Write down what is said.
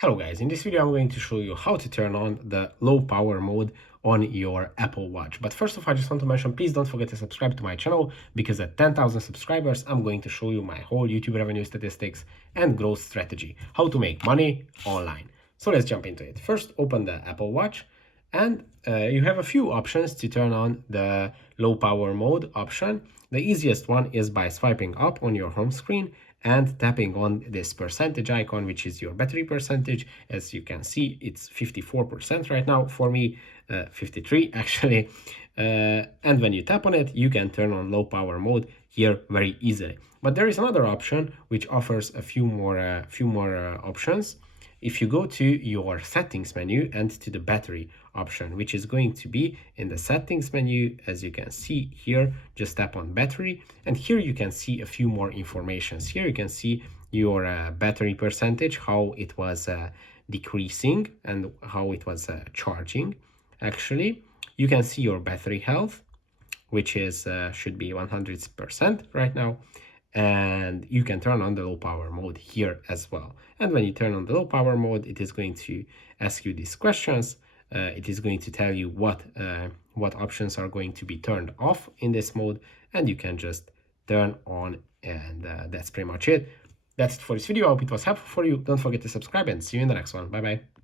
Hello guys, in this video I'm going to show you how to turn on the low power mode on your Apple Watch. But first of all, I just want to mention, please don't forget to subscribe to my channel, because at 10,000 subscribers I'm going to show you my whole YouTube revenue statistics and growth strategy, how to make money online. So let's jump into it. First, open the Apple Watch and you have a few options to turn on the low power mode option. The easiest one is by swiping up on your home screen and tapping on this percentage icon, which is your battery percentage. As you can see, it's 54% right now. For me, 53 actually. And when you tap on it, you can turn on low power mode here very easily. But there is another option which offers a few more options. If you go to your settings menu and to the battery option, which is going to be in the settings menu, as you can see here, just tap on battery, and here you can see a few more informations. Here you can see your battery percentage, how it was decreasing and how it was charging. Actually, you can see your battery health, which is should be 100% right now, and you can turn on the low power mode here as well. And when you turn on the low power mode, it is going to ask you these questions. It is going to tell you what options are going to be turned off in this mode, and you can just turn on, and that's pretty much it. That's it for this video. I hope it was helpful for you. Don't forget to subscribe and see you in the next one. Bye bye.